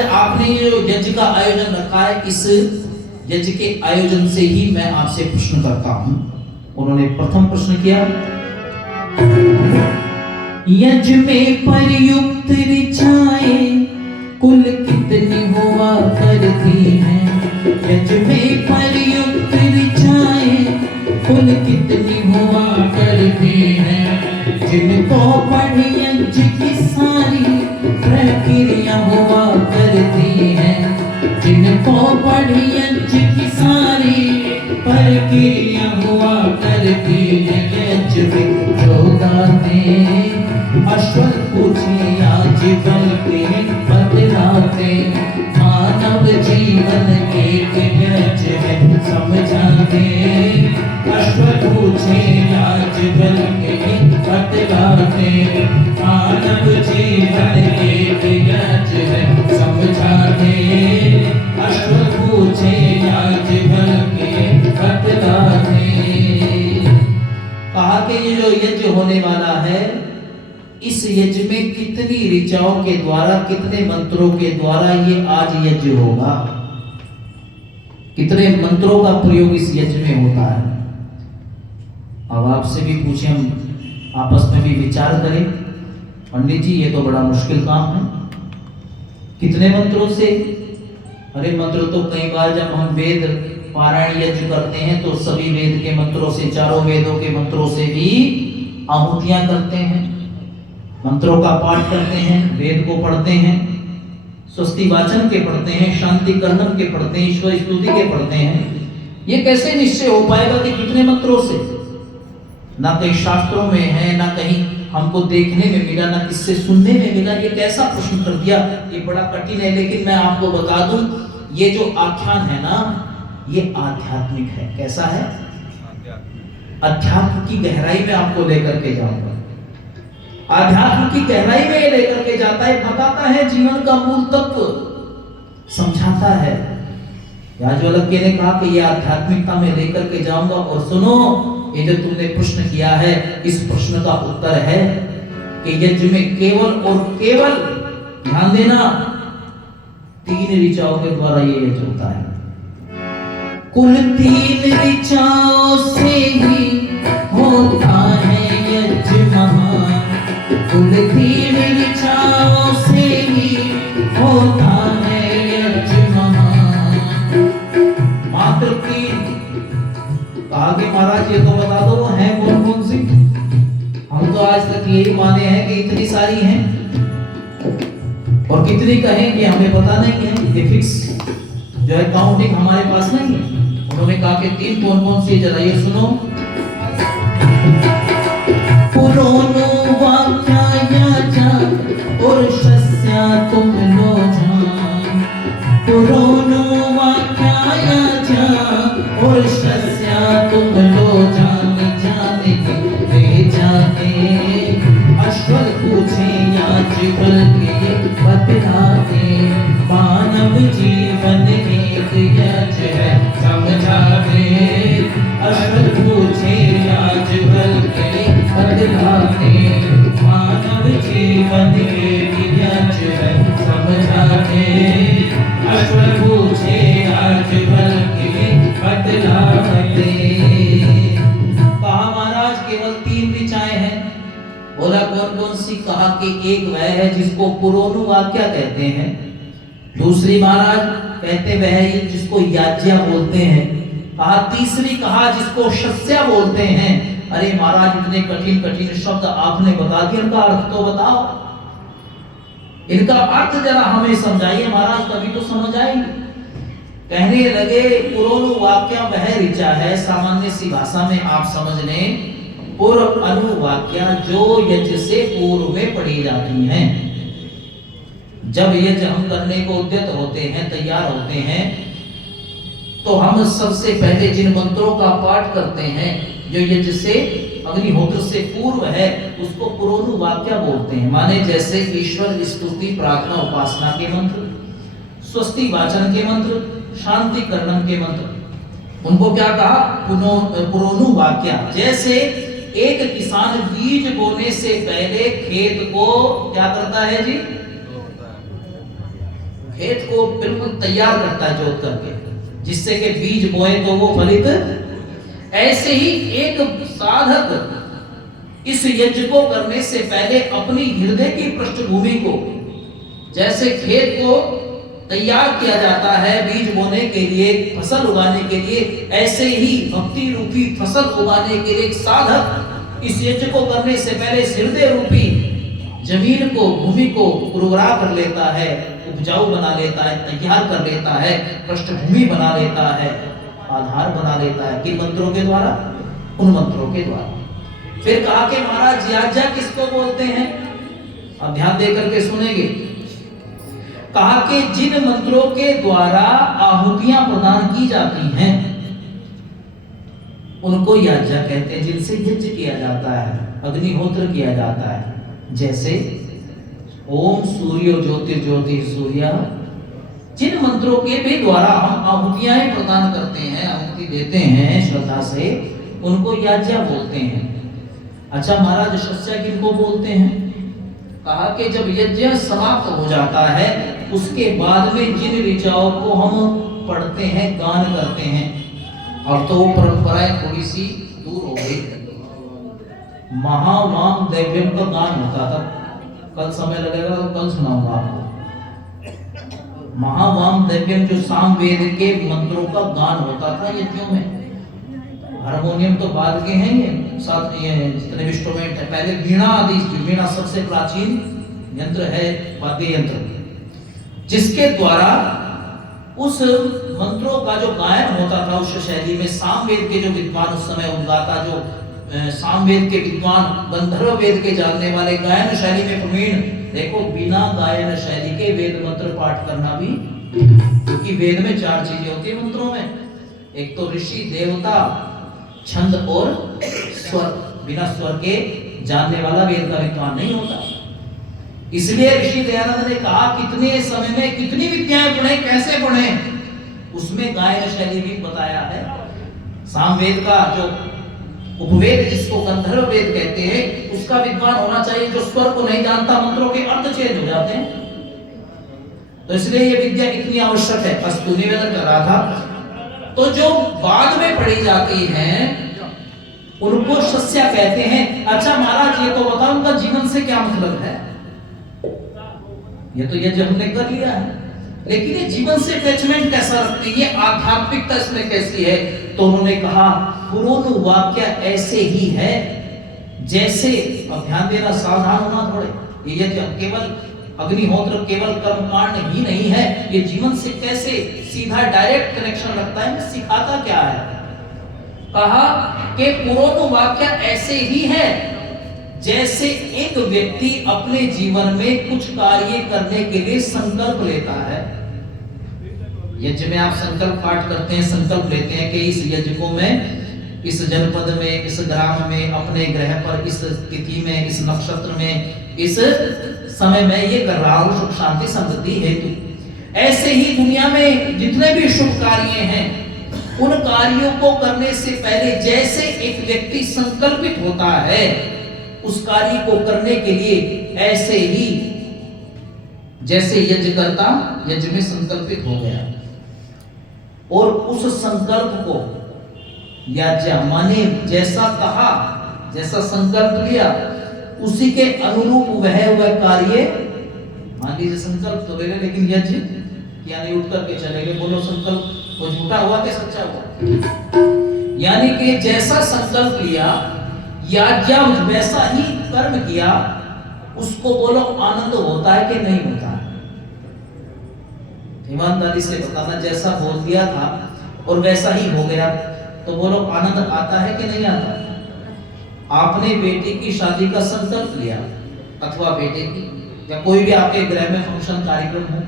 महाराज आपने ये जो यज्ञ का आयोजन रखा है, इस यज्ञ के आयोजन से ही मैं आपसे प्रश्न करता हूं। उन्होंने प्रथम प्रश्न किया, यज्ञ में प्रयुक्त ऋचाएं कुल कितनी हुआ करती हैं? यज्ञ में प्रयुक्त ऋचाएं कुल कितनी हुआ करती हैं? जिनको पढ़ यज्ञ की सारी प्रक्रिया हुआ करती हैं, जिनको पढ़ यज्ञ की सारी प्रक्रिया हुआ करती है। यज्ञ में जो गाते अश्वल पूछे आज बल के बतलाते, मानव जीवन एक यज्ञ है समझाते। अश्वल पूछे आज बल के बतलाते, मानव जीवन एक यज्ञ है समझाते। अश्वल पूछे आज बल के बतलाते। कहा कि ये जो यज्ञ होने वाला है, इस यज्ञ में कितनी ऋचाओं के द्वारा, कितने मंत्रों के द्वारा ये आज यज्ञ होगा, कितने मंत्रों का प्रयोग इस यज्ञ में होता है। अब आपसे भी पूछे, हम आपस में भी विचार करें, पंडित जी ये तो बड़ा मुश्किल काम है, कितने मंत्रों से? अरे मंत्र तो कई बार जब हम वेद पारायण यज्ञ करते हैं तो सभी वेद के मंत्रों से, चारों वेदों के मंत्रों से भी आहुतियां करते हैं, मंत्रों का पाठ करते हैं, वेद को पढ़ते हैं, स्वस्ति वाचन के पढ़ते हैं, शांति कर्णम के पढ़ते हैं, ईश्वर स्तुति के पढ़ते हैं। ये कैसे निश्चय हो पाएगा कि कितने मंत्रों से? ना कहीं शास्त्रों में है, ना कहीं हमको देखने में मिला, ना किससे सुनने में मिला। ये कैसा प्रश्न कर दिया, ये बड़ा कठिन है। लेकिन मैं आपको बता दूं, ये जो आख्यान है ना, ये आध्यात्मिक है। कैसा है? अध्यात्म की गहराई में आपको लेकर के जाऊंगा। आध्यात्म की गहराई में ये लेकर के जाता है, बताता है जीवन का मूल तत्व, समझाता है। याज्ञवल्क्य ने कहा कि ये आध्यात्मिकता में लेकर के जाऊंगा। और सुनो, ये जो तुमने प्रश्न किया है, इस प्रश्न का उत्तर है कि यज्ञ में केवल और केवल, ध्यान देना, 3 ऋचाओं के द्वारा ये यज्ञ होता है। कुल 3 ऋचाओं से ही होता है यज्ञ महान। कुल 3 ऋचाओं से ही होता है यज्ञ महान। मात्र 3। आगे महाराज ये तो बता दो है कौन कौन सी? हम तो आज तक यही माने हैं कि इतनी सारी हैं, और कितनी कहें कि हमें पता नहीं है। ये फिक्स जो है काउंटिंग हमारे पास नहीं है। उन्होंने कहा कि 3 कौन कौन सी? जरा ये सुनो। पुरोनो वाक्यायाचा पुरुषस्या तुम लो जान। पुरोनो वाक्यायाचा पुरुषस्या तुम लो जान। जाने के जाने अश्वल पूछे याज्ञवल्क्य के बतलाते, मानव जीवन एक यज्ञ है समझाते। अश्वल पूछे याज्ञवल्क्य के बतलाते, मानव जीवन एक यज्ञ है समझाते। अश्वल पूछे याज्ञवल्क्य के बतलाते। कहा महाराज केवल 3 ऋचाएं हैं। बोला कौन कौन सी? कहा कि एक वह है जिसको पुरोनु वाक्या कहते हैं। दूसरी महाराज कहते वह है जिसको याज्ञा बोलते हैं। कहा तीसरी, कहा जिसको शस्या बोलते हैं। अरे महाराज इतने कठिन कठिन शब्द आपने बता दिए, इनका अर्थ तो बताओ, इनका अर्थ जरा हमें समझाइए महाराज, तभी तो समझ आएगी। कहने लगे पुरोनु वाक्या वह ऋचा है, सामान्य सी भाषा में आप समझ लें, पूर्व अनुवाक्या जो यज्ञ से पूर्व में पढ़ी जाती हैं। जब यज्ञ हम करने को उद्यत होते हैं, तैयार होते हैं, तो हम सबसे पहले जिन मंत्रों का पाठ करते हैं, जो यज्ञ से अग्निहोत्र से पूर्व है, उसको पुरोनु वाक्या बोलते हैं। माने जैसे ईश्वर स्तुति प्रार्थना उपासना के मंत्र, स्वस्ति वाचन के मंत्र, शांति कर्णम के मंत्र, उनको क्या कहा? पुरोनु वाक्या। जैसे एक किसान बीज बोने से पहले खेत को क्या करता है जी? खेत को बिल्कुल तैयार करता है जोत करके, जिससे कि बीज बोए तो वो फलित। ऐसे ही एक साधक इस यज्ञ को करने से पहले अपनी हृदय की पृष्ठभूमि को, जैसे खेत को तैयार किया जाता है बीज बोने के लिए, फसल उगाने के लिए, ऐसे ही भक्ति रूपी फसल उगाने के लिए एक साधक इस यज्ञ को करने से पहले हृदय रूपी जमीन को, भूमि को उर्वरा कर लेता है, उपजाऊ बना लेता है, तैयार कर लेता है, पृष्ठभूमि बना लेता है, आधार बना लेता है। किन मंत्रों के द्वारा? उन मंत्रों के द्वारा। फिर कहा कि महाराज याज्ञा किसको बोलते हैं? अब ध्यान देकर के सुनेंगे। कहा कि जिन मंत्रों के द्वारा आहुतियां प्रदान की जाती हैं उनको याज्ञा कहते हैं, जिनसे यज्ञ किया जाता है, अग्निहोत्र किया जाता है। जैसे ओम सूर्यो ज्योतिर्ज्योति सूर्य, जिन मंत्रों के भी द्वारा हम आहुतियां प्रदान करते हैं, आहुति देते हैं श्रद्धा से, उनको याज्ञा बोलते हैं। अच्छा महाराज शस्या किनको बोलते हैं? कहा कि जब यज्ञ समाप्त हो जाता है उसके बाद में जिन ऋचाओं को हम पढ़ते हैं, गान करते हैं, और तो वो परंपराएं थोड़ी सी दूर हो गई। महावाम दैव्यम का गान होता था, कल समय लगेगा तो कल सुनाऊंगा आपको। महावाम दैव्यम जो सामवेद के मंत्रों का गान होता था यज्ञों में। हारमोनियम तो बाद के हैं, ये साथ ये जितने इंस्ट्रूमेंट है, पहले वीणा आदि, वीणा सबसे प्राचीन यंत्र है, वाद्य यंत्र, जिसके द्वारा उस मंत्रों का जो गायन होता था उस शैली में। सामवेद के जो विद्वान उस समय उद्गाता, जो सामवेद के विद्वान, गंधर्व वेद के जानने वाले, गायन शैली में प्रवीण, देखो बिना गायन शैली के वेद मंत्र पाठ करना भी, क्योंकि वेद में 4 चीजें होती है मंत्रों में, एक तो ऋषि, देवता, छंद और स्वर। बिना स्वर के जानने वाला वेद का विद्वान नहीं होता। इसलिए ऋषि दयानंद ने कहा कितने समय में कितनी विद्याएं पढ़े, कैसे पढ़े, उसमें गायन शैली भी बताया है। सामवेद का जो उपवेद, जिसको गंधर्व वेद कहते हैं, उसका विद्वान होना चाहिए जो स्वर को नहीं जानता, मंत्रों के अर्थ चेंज हो जाते हैं। तो इसलिए ये विद्या इतनी आवश्यक है। बस तू निवेदन कर रहा था। तो जो बाद में पढ़ी जाती हैं उनको शस्या कहते हैं। अच्छा महाराज ये तो बताओ उनका जीवन से क्या मतलब है? ये तो ये हमने कर लिया है, लेकिन ये जीवन से अटैचमेंट कैसा रखती है, आध्यात्मिकता इसमें कैसी है? तो उन्होंने कहा पुरोनु वाक्य ऐसे ही है जैसे, अब ध्यान देना, सावधान होना थोड़े, ये केवल अग्निहोत्र केवल कर्मकांड ही नहीं है, ये जीवन से कैसे सीधा डायरेक्ट कनेक्शन रखता है, सिखाता क्या है? कहा कि पुरोनु वाक्य ऐसे ही है जैसे एक व्यक्ति अपने जीवन में कुछ कार्य करने के लिए संकल्प लेता है। यज्ञ में आप संकल्प पाठ करते हैं, संकल्प लेते हैं कि इस यज्ञ को मैं इस जनपद में, इस ग्राम में, अपने ग्रह पर, इस तिथि में, इस नक्षत्र में, इस समय में ये कर रहा हूं सुख शांति समृद्धि हेतु। ऐसे ही दुनिया में जितने भी शुभ कार्य हैं उन कार्यों को करने से पहले जैसे एक व्यक्ति संकल्पित होता है उस कार्य को करने के लिए, ऐसे ही जैसे यज्ञ करता यज्ञ में संकल्पित हो गया और उस संकल्प को याज्ञ माने जैसा कहा, जैसा संकल्प लिया उसी के अनुरूप वह कार्य, मान लीजिए संकल्प तो ले ले लेकिन यज्ञ किया नहीं, उठ करके चले गए, बोलो संकल्प वो झूठा हुआ कि सच्चा हुआ? यानी कि जैसा संकल्प लिया याज्ञ वैसा ही कर्म किया, उसको बोलो आनंद होता है कि नहीं होता? ईमानदारी से बताना, जैसा बोल दिया था और वैसा ही हो गया, तो बोलो आनंद आता है कि नहीं आता? आपने बेटी की शादी का संकल्प लिया अथवा बेटे की, या कोई भी आपके गृह में फंक्शन कार्यक्रम हो,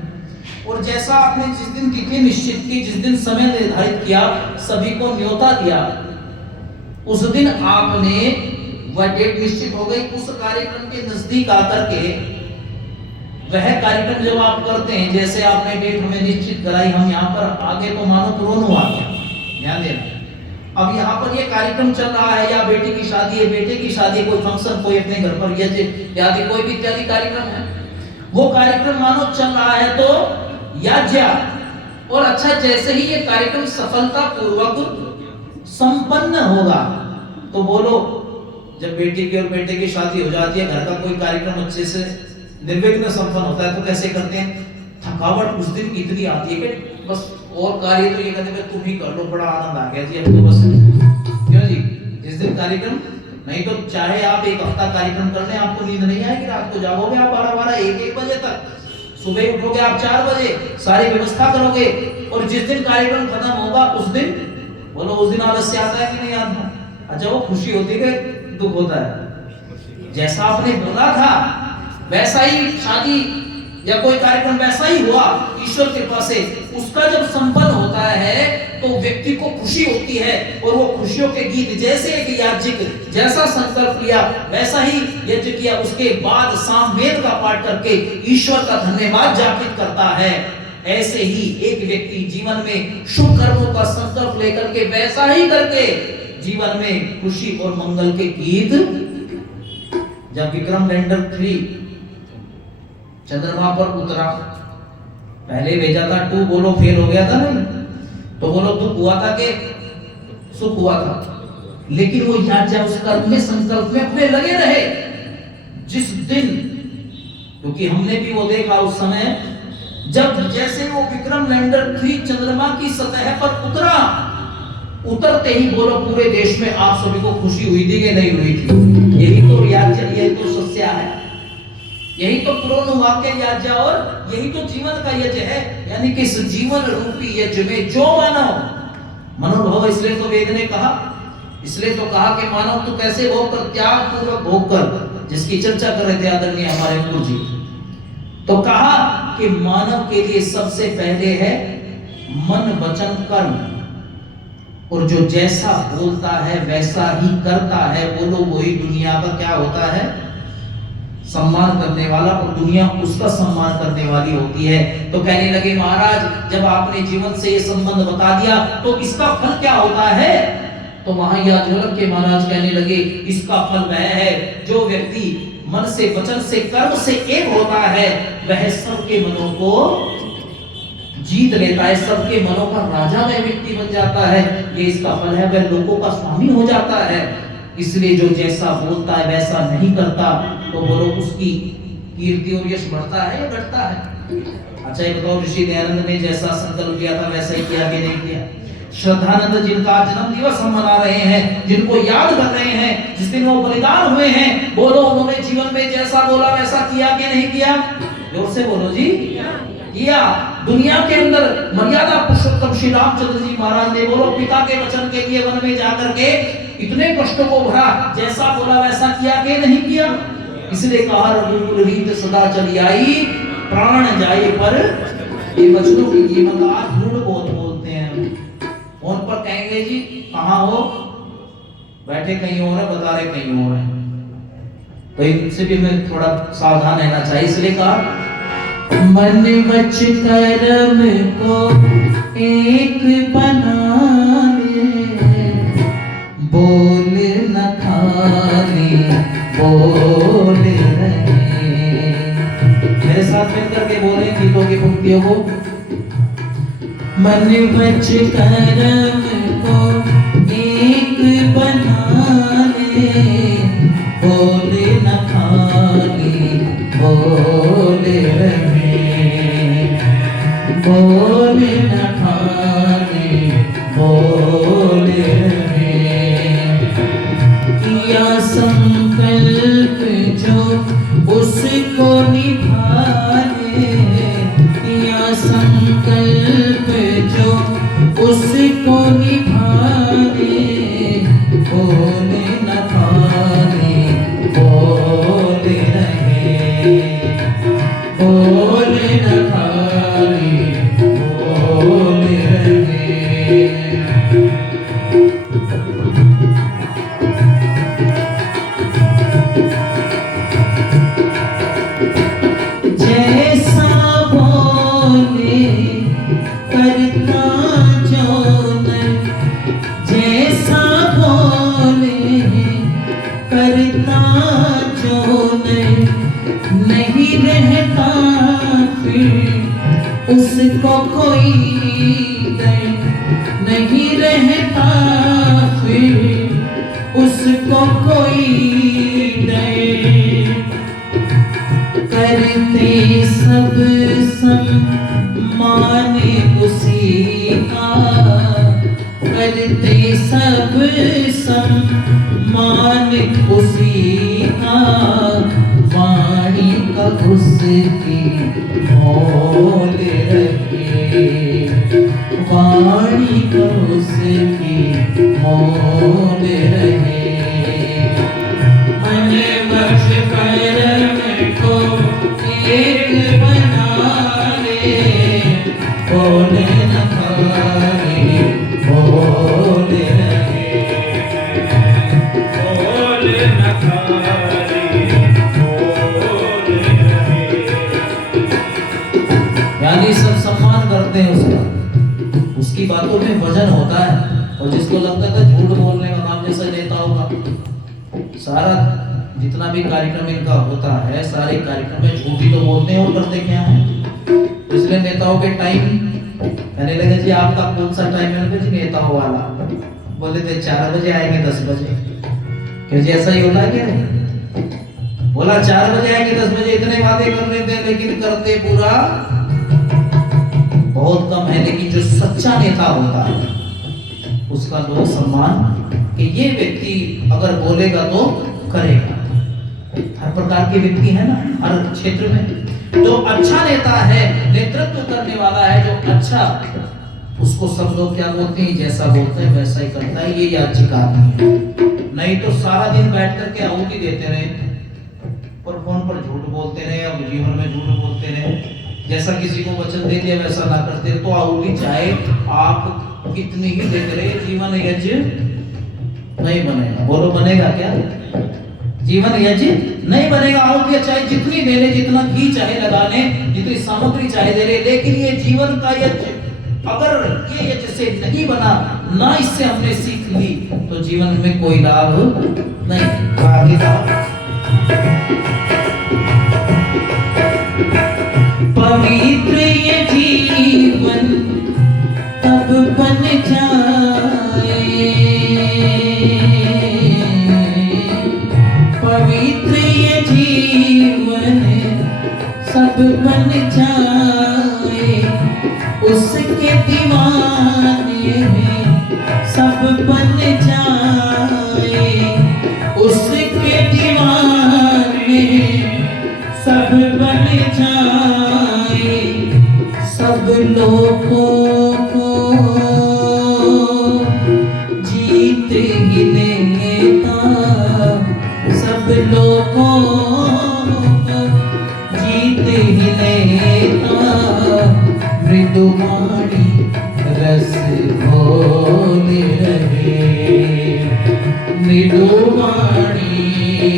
और जैसा आपने जिस दिन तिथि निश्चित की, जिस दिन समय निर्धारित किया, सभी को न्योता दिया, उस दिन आपने वह डेट निश्चित हो गई, उस कार्यक्रम के नजदीक आकर के वह कार्यक्रम जब आप करते हैं, जैसे आपने डेट हमें निश्चित कराई, हम यहाँ पर आगे तो मानो पुरोनु आ गया, ध्यान देना, अब यहाँ पर ये कार्यक्रम चल रहा है, या बेटी की शादी है, बेटे की शादी, कोई फंक्शन, कोई अपने घर पर यज्ञ आदि कोई भी इत्यादि कार्यक्रम है, वो कार्यक्रम मानो चल रहा है, तो याज्ञा। और अच्छा, जैसे ही ये कार्यक्रम सफलता पूर्वक संपन्न होगा, तो बोलो जब बेटी की और बेटे की शादी हो जाती है, घर का कोई कार्यक्रम अच्छे से निर्विघ्न संपन्न होता है, तो कैसे करते हैं? थकावट उस दिन इतनी आती है कि बस और कार्य तो ये कहते हैं तुम ही कर लो, बड़ा आनंद आ गया जी अब तो बस। क्यों जी? जिस दिन कार्यक्रम, नहीं तो चाहे आप एक हफ्ता कार्यक्रम कर लें, आपको नींद नहीं आएगी, रात को जागोगे आप 12-12 1-1 बजे तक, सुबह उठोगे आप 4 बजे, सारी व्यवस्था करोगे, और जिस दिन कार्यक्रम खत्म होगा उस दिन बोलो, उस दिन आलस्य आता है कि नहीं आता? अच्छा, वो खुशी होती है कि दुख होता है? जैसा आपने बोला था वैसा ही शादी या कोई कार्यक्रम वैसा ही हुआ ईश्वर के कृपा से। उसका जब संपन्न होता है तो व्यक्ति को खुशी होती है, और वो खुशियों के गीत, जैसे एक याज्ञिक जैसा संकल्प लिया वैसा ही यज्ञ किया, उसके बाद सामवेद का पाठ करके ईश्वर का धन्यवाद ज्ञापित करता है। ऐसे ही एक व्यक्ति जीवन में शुभ कर्मों का संकल्प लेकर के वैसा ही करके जीवन में खुशी और मंगल के गीत। जब विक्रम लैंडर 3 चंद्रमा पर उतरा, पहले भेजा था 2, बोलो फेल हो गया था नहीं, तो बोलो दुख हुआ था कि सुख हुआ था? लेकिन वो याज्ञा उस कर्म में, संकल्प में अपने लगे रहे। जिस दिन, क्योंकि हमने भी वो देखा उस समय, जब जैसे वो विक्रम लैंडर 3 चंद्रमा की सतह पर उतरा, उतरते ही बोलो पूरे देश में आप सभी को खुशी हुई थी कि नहीं हुई थी? यही तो याज्ञा, यही तो सस्या है, यही तो पुरोनो वाक्य याज्ञा, और यही तो जीवन का यज्ञ है। यानी कि इस जीवन रूपी यज्ञ में जो मानव मनोभव, इसलिए तो वेद ने कहा, इसलिए तो कहा कि मानव तो कैसे भोग कर, त्याग पूर्वक भोग कर, जिसकी चर्चा कर रहे थे आदरणीय हमारे गुरु जी। तो कहा कि मानव के लिए सबसे पहले है मन वचन कर्म, और जो जैसा बोलता है वैसा ही करता है, बोलो वही दुनिया का क्या होता है? सम्मान करने वाला, और दुनिया उसका सम्मान करने वाली होती है। तो कहने लगे महाराज, जब आपने जीवन से ये संबंध बता दिया तो इसका फल क्या होता है? तो वहां याज्ञवल्क्य के महाराज कहने लगे, इसका फल वह है जो व्यक्ति मन से, वचन से, कर्म से एक होता है, वह सबके मनों को जीत लेता है, सबके मनों का राजा वह व्यक्ति बन जाता है। ये इसका फल है, वह लोगों का स्वामी हो जाता है। इसलिए जो जैसा बोलता है वैसा नहीं करता, तो बोलो उसकी कीर्ति और यश बढ़ता है या घटता है? अच्छा, एक बताओ, ऋषि दयानंद ने जैसा संकल्प किया था वैसा ही किया कि नहीं किया? श्रद्धानंद जिनका जन्म दिवस हम मना रहे हैं, जिनको याद कर रहे हैं, जिस दिन वो बलिदान हुए हैं, बोलो उन्होंने जीवन में जैसा बोला वैसा किया कि नहीं किया? जोर से बोलो जी, किया। दुनिया के अंदर मर्यादा पुरुषोत्तम श्री रामचंद्र जी महाराज ने, बोलो पिता के वचन के लिए वन में जाकर के इतने कष्टों को भरा, जैसा बोला वैसा किया कि नहीं किया? इसलिए कहा रघुकुल रीत सदा चली आई, प्राण जाए पर ये वचनों की कीमत। आज झूठ बहुत बोलते हैं, फोन पर कहेंगे जी कहाँ हो, बैठे कहीं और है, बता रहे कहीं और है। तो इनसे भी हमें थोड़ा सावधान रहना चाहिए। इसलिए कहा मन वच कर्म को एक बना ले, बोल न खाली बोल रहे। मेरे साथ मिलकर के बोले गीतों की पंक्तियों को। मन वच कर्म को एक बना ले, बोल न खाली बोल रहे, बोल न खाली बोल रहे। किया संकल्प जो उसको निभाए, किया संकल्प जो उसको निभाए, बोल न खाली बोल रहे, बोल न खाली बोल रहे। जैसा बोले करता जो नर, उसको कोई डर नहीं रहता, फिर उसको कोई डर। करते सब सम्मान उसी का, करते सब सम्मान उसी का, वाणी का उसकी मोल रहे, वाणी का उसकी मोल रहे। मन वश कर्म को एक बना ले, बोल न खाए बोल रहे, बोल न खाए बोल रहे। यानी सब सम्मान करते हैं उसका, उसकी बातों में वजन होता है। और जिसको लगता है झूठ बोलने का काम जैसा नेता होगा, सारा जितना भी कार्यक्रम इनका होता है, सारे कार्यक्रम में झूठ ही तो बोलते हैं और करते क्या है। इसलिए नेताओं के टाइम कहने लगे जी आपका कौन सा टाइम है जी नेताओं वाला, बोले थे 4 बजे आएंगे 10 बजे। क्या जी ऐसा ही होता है क्या? बोला 4 बजे आएंगे 10 बजे, इतने वादे कर रहे थे लेकिन करते पूरा बहुत कम है। लेकिन जो सच्चा नेता होता है उसका लोग सम्मान कि ये व्यक्ति अगर बोलेगा तो करेगा। हर प्रकार के व्यक्ति है ना हर क्षेत्र में। जो अच्छा नेता है, नेतृत्व करने वाला है, जो अच्छा, उसको सब लोग क्या बोलते हैं, जैसा बोलते हैं वैसा ही करता है, ये याचिका आदमी है। नहीं तो सारा दिन बैठ करके आहुति देते रहे और फोन पर झूठ बोलते रहे, अब जीवन में झूठ बोलते रहे, जैसा किसी को वचन दे दिया वैसा ना करते, तो आहुति चाहे आप कितनी ही देते रहे, जीवन यज्ञ नहीं बनेगा। बोलो बनेगा क्या? जीवन यज्ञ नहीं बनेगा। आहुति चाहे जितनी दे ले, जितना घी चाहे लगाने, जितनी सामग्री चाहे दे ले, लेकिन ये जीवन का यज्ञ अगर ये यज्ञ से नहीं बना, ना इससे हमने सीख ली, तो जीवन में कोई लाभ नहीं। पवित्र ये जीवन तब बन जाए, पवित्र ये जीवन सब बन जाए, उसके दीवाने सब बन जाए, उसके दीवाने सब बन जाए, सब लोगों को जीत ही लेता, सब लोगों को जीत ही लेता, मृदुवाणी रस घोल रहे, मृदुवाणी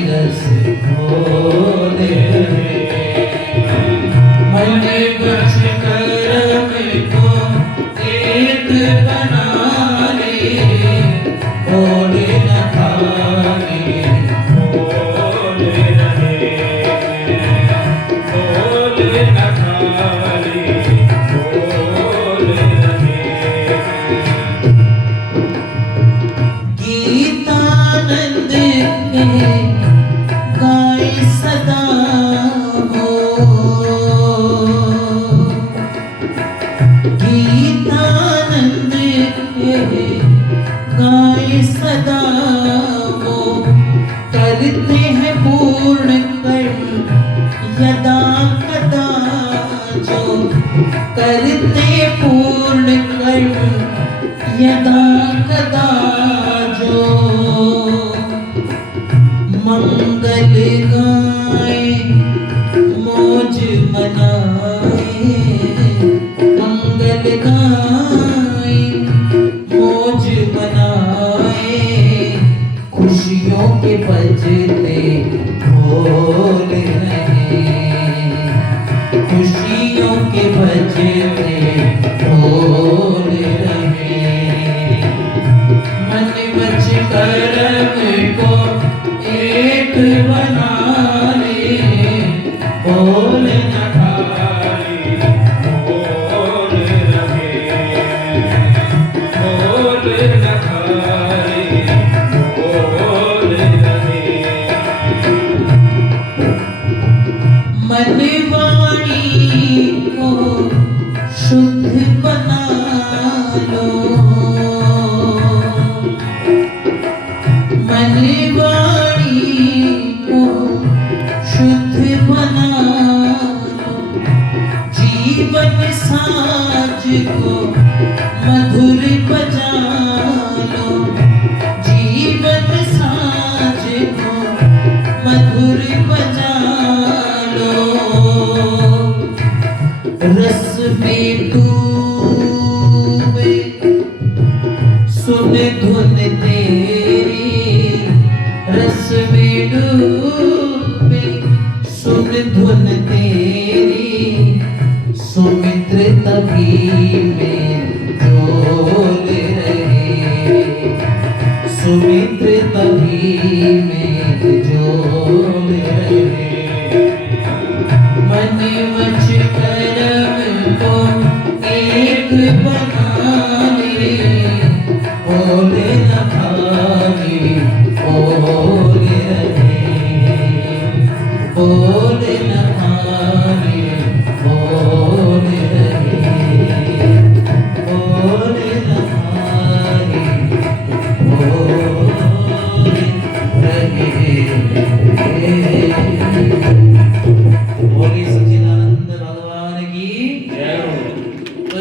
रस घोल रहे। मन वश कर्म को एक बना ले, बोल न खाए बोल रहे, बोल न खाए बोल रहे। गीतानंद के गाए सदा हो, गीतानंद के गाए सदा हो, करते हैं पूर्ण कर्म यदा कदा जो, करते पूर्ण कर्म यदा कदा जो, मंगल गाए मौज मनाए, मंगल गाए मौज मनाए, खुशियों के बजते ढोल रहे, खुशियों के बजते ढोल रहे। मन वच कर्म को एक बना शुद्ध बना लो, मन वाणी को शुद्ध बना लो, जीवन साज को मधुर बजा लो, जीवन साज को मधुर बजा लो। रस में डूबे सुन धुन तेरी, रस में डूबे सुन धुन तेरी, सुमित्र तभी में डोल रहे, सुमित्र तभी में डोल रहे। मन वच कर्म को एक बना ले, बोले न